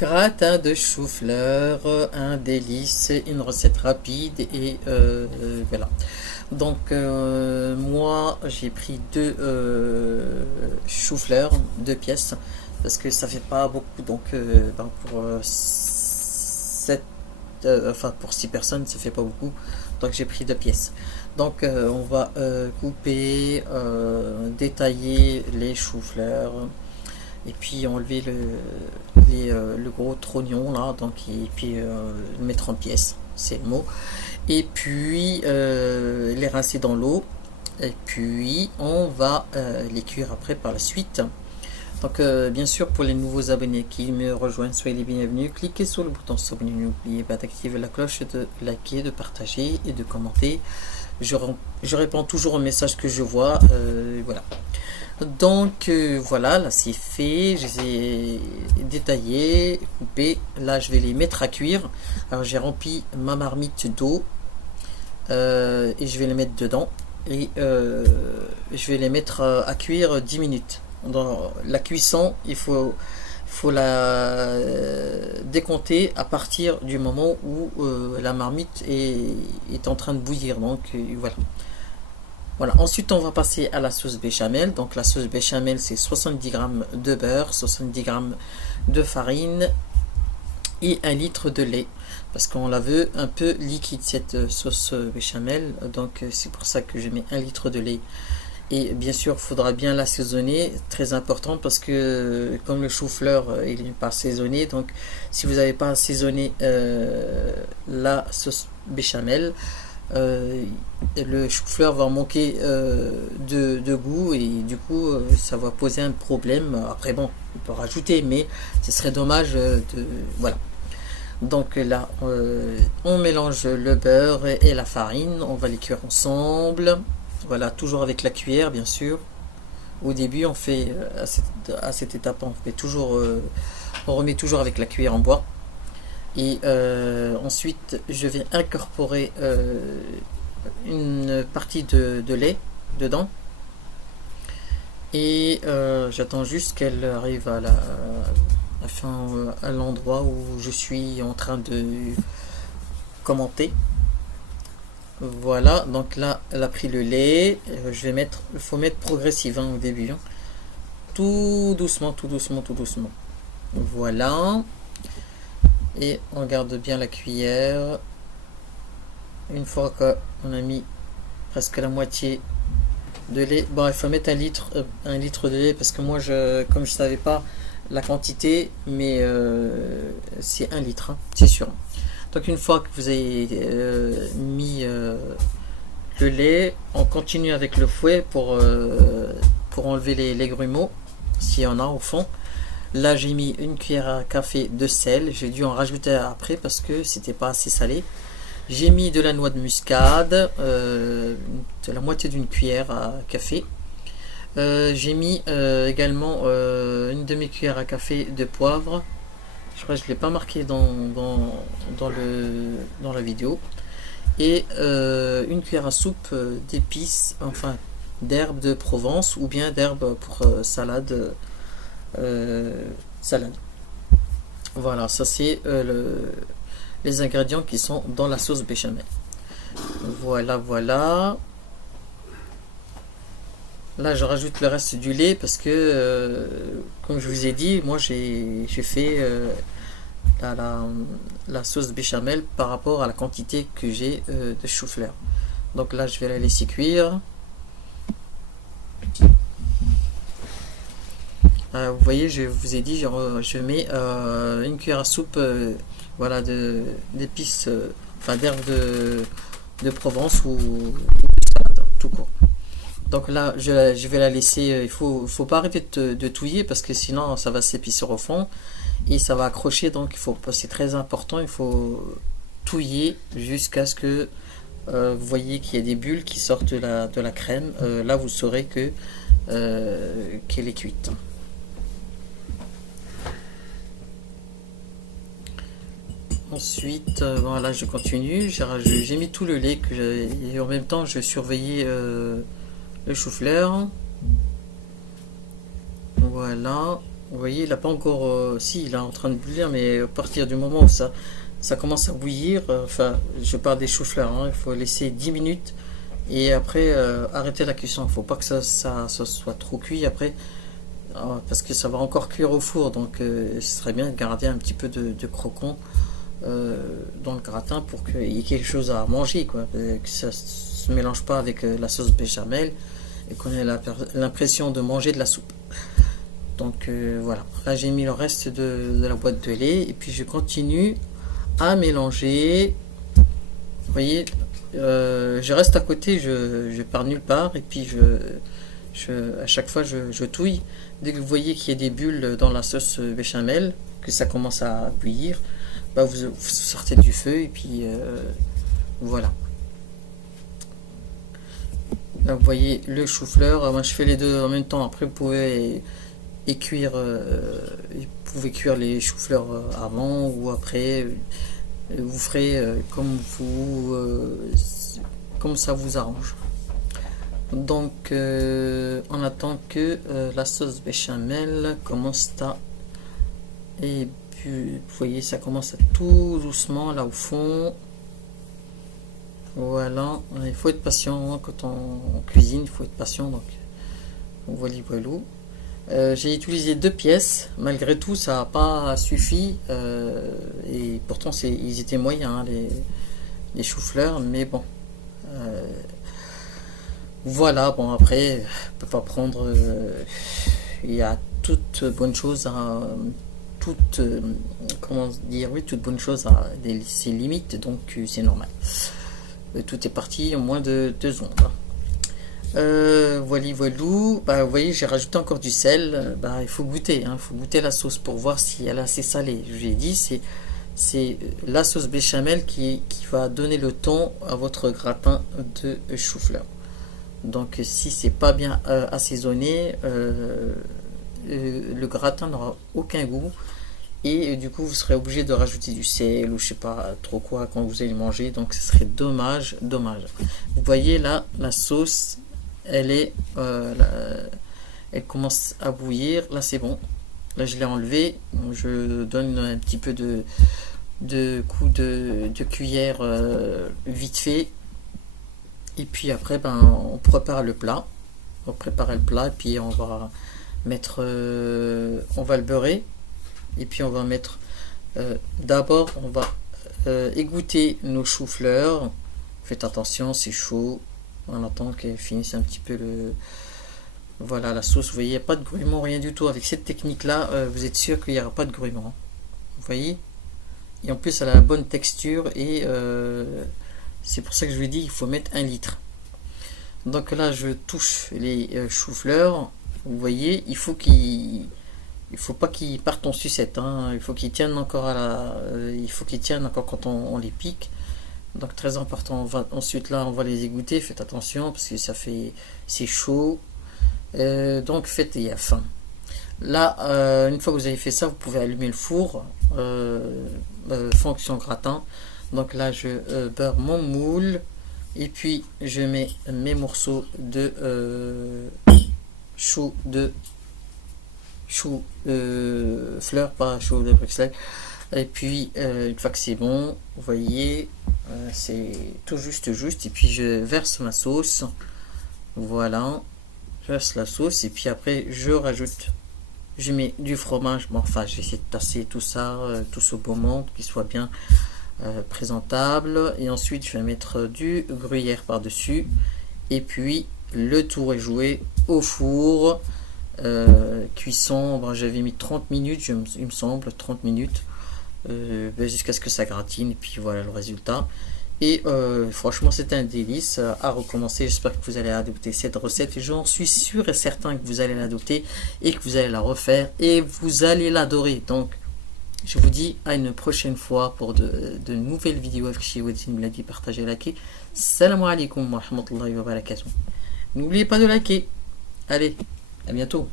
Gratin de chou-fleur, un délice, une recette rapide et voilà. Donc moi j'ai pris deux chou-fleur, deux pièces parce que ça fait pas beaucoup donc pour sept, enfin pour six personnes ça fait pas beaucoup donc j'ai pris deux pièces. Donc on va couper, détailler les chou-fleurs et puis enlever le gros trognon là donc et puis le mettre en pièces c'est le mot et puis les rincer dans l'eau et puis on va les cuire après par la suite. Donc bien sûr pour les nouveaux abonnés qui me rejoignent soyez les bienvenus, cliquez sur le bouton s'abonner, n'oubliez pas d'activer la cloche, de liker, de partager et de commenter. Je réponds toujours aux messages que je vois, voilà. Donc voilà, là c'est fait, je les ai détaillés, coupés. Là je vais les mettre à cuire. Alors j'ai rempli ma marmite d'eau et je vais les mettre dedans. Et je vais les mettre à cuire 10 minutes. Dans la cuisson, faut la décompter à partir du moment où la marmite est en train de bouillir. Donc voilà. Voilà, ensuite on va passer à la sauce béchamel. Donc la sauce béchamel c'est 70 g de beurre, 70 g de farine et 1 litre de lait. Parce qu'on la veut un peu liquide cette sauce béchamel. Donc c'est pour ça que je mets 1 litre de lait. Et bien sûr il faudra bien l'assaisonner, très important parce que comme le chou-fleur il n'est pas assaisonné. Donc si vous n'avez pas assaisonné la sauce béchamel, le chou-fleur va manquer de goût et du coup ça va poser un problème. Après bon, on peut rajouter mais ce serait dommage de voilà. Donc là on mélange le beurre et la farine, on va les cuire ensemble. Voilà, toujours avec la cuillère bien sûr. Au début on fait à cette étape on fait toujours on remet toujours avec la cuillère en bois. Et ensuite je vais incorporer une partie de lait dedans et j'attends juste qu'elle arrive à l'endroit où je suis en train de commenter. Voilà, donc là elle a pris le lait. Je vais mettre, il faut mettre progressif au début, hein. Tout doucement, tout doucement, tout doucement. Voilà. Et on garde bien la cuillère. Une fois qu'on a mis presque la moitié de lait, bon il faut mettre 1 litre de lait parce que moi comme je savais pas la quantité, mais c'est 1 litre, hein, c'est sûr. Donc une fois que vous avez mis le lait, on continue avec le fouet pour enlever les grumeaux s'il y en a au fond. Là j'ai mis 1 cuillère à café de sel, j'ai dû en rajouter après parce que c'était pas assez salé. J'ai mis de la noix de muscade, de la moitié d'une cuillère à café. J'ai mis également une demi-cuillère à café de poivre. Je crois que je ne l'ai pas marqué dans la vidéo. Et 1 cuillère à soupe d'épices, enfin d'herbes de Provence ou bien d'herbes pour salade. Salade. Voilà, ça c'est les ingrédients qui sont dans la sauce béchamel. Voilà, voilà. Là, je rajoute le reste du lait parce que, comme je vous ai dit, moi j'ai fait la sauce béchamel par rapport à la quantité que j'ai de chou-fleur. Donc là, je vais la laisser cuire. Vous voyez, je vous ai dit, je mets 1 cuillère à soupe voilà, d'épices, enfin d'herbes de Provence ou de salade, tout court. Donc là, je vais la laisser, faut pas arrêter de touiller parce que sinon ça va s'épicer au fond et ça va accrocher. Donc c'est très important, il faut touiller jusqu'à ce que vous voyez qu'il y a des bulles qui sortent de la crème. Là, vous saurez qu'elle est cuite. Ensuite, voilà, je continue. J'ai mis tout le lait et en même temps, je surveillais le chou-fleur. Voilà. Vous voyez, il n'a pas encore... si, il est en train de bouillir, mais à partir du moment où ça commence à bouillir, enfin, je parle des choux-fleurs, hein, il faut laisser 10 minutes et après arrêter la cuisson. Il ne faut pas que ça soit trop cuit après, parce que ça va encore cuire au four, donc ce serait bien de garder un petit peu de croquant dans le gratin pour qu'il y ait quelque chose à manger, quoi, que ça ne se mélange pas avec la sauce béchamel et qu'on ait l'impression de manger de la soupe. Donc voilà, là j'ai mis le reste de la boîte de lait et puis je continue à mélanger. Vous voyez, je reste à côté, je pars nulle part et puis à chaque fois je touille. Dès que vous voyez qu'il y a des bulles dans la sauce béchamel, que ça commence à bouillir, bah vous sortez du feu et puis voilà. Là vous voyez le chou-fleur, moi je fais les deux en même temps. Après vous pouvez cuire, vous pouvez cuire les choux-fleurs avant ou après. Vous ferez comme ça vous arrange. Donc on attend que la sauce béchamel commence à, et puis vous voyez ça commence à tout doucement là au fond. Voilà, il faut être patient hein, quand on cuisine, il faut être patient. Donc voilà. J'ai utilisé 2 pièces, malgré tout ça n'a pas suffi et pourtant ils étaient moyens hein, les choux-fleurs, mais bon voilà. Bon après on peut pas prendre il y a toute bonne chose à comment dire, oui, toute bonne chose à ses limites, donc c'est normal. Tout est parti en moins de 2 secondes hein. Voilou. Bah, vous voyez, j'ai rajouté encore du sel. Bah, il faut goûter, hein, il faut goûter la sauce pour voir si elle est assez salée. Je vous ai dit, c'est la sauce béchamel qui va donner le ton à votre gratin de chou-fleur. Donc, si c'est pas bien assaisonné, le gratin n'aura aucun goût. Et du coup, vous serez obligé de rajouter du sel ou je sais pas trop quoi quand vous allez manger. Donc, ce serait dommage. Vous voyez là, la sauce. Elle commence à bouillir. Là c'est bon. Là je l'ai enlevé. Je donne un petit peu de coup de cuillère vite fait. Et puis après on prépare le plat. On prépare le plat et puis on va mettre, on va le beurrer. Et puis on va mettre. D'abord on va égoutter nos choux-fleurs. Faites attention, c'est chaud. On attend qu'elle finisse un petit peu voilà la sauce. Vous voyez, il n'y a pas de grumeaux, rien du tout. Avec cette technique là vous êtes sûr qu'il n'y aura pas de grumeaux. Vous voyez, et en plus elle a la bonne texture et c'est pour ça que je vous dis il faut mettre 1 litre. Donc là je touche les choux-fleurs. Vous voyez, il faut pas qu'ils partent en sucette hein. Il faut qu'ils tiennent encore il faut qu'ils tiennent encore quand on les pique. Donc très important. Ensuite là on va les égoutter, faites attention parce que c'est chaud, donc faites gaffe. Là une fois que vous avez fait ça, vous pouvez allumer le four, fonction gratin. Donc là je beurre mon moule et puis je mets mes morceaux de chou fleur, pas chou de Bruxelles. Et puis une fois que c'est bon, vous voyez, c'est tout juste. Et puis je verse ma sauce. Voilà, je verse la sauce et puis après je mets du fromage. Bon, enfin j'essaie de tasser tout ça, tout ce beau monde, qu'il soit bien présentable. Et ensuite je vais mettre du gruyère par dessus. Et puis le tour est joué au four. Cuisson, bon, j'avais mis 30 minutes, il me semble, 30 minutes. Jusqu'à ce que ça gratine et puis voilà le résultat. Et franchement c'est un délice à recommencer. J'espère que vous allez adopter cette recette et j'en suis sûr et certain que vous allez l'adopter et que vous allez la refaire et vous allez l'adorer. Donc je vous dis à une prochaine fois pour de nouvelles vidéos avec Shiwadine Bladi. Partagez, likez. Salam alaikum wa rahmatullahi wa barakatuh. N'oubliez pas de liker. Allez, à bientôt.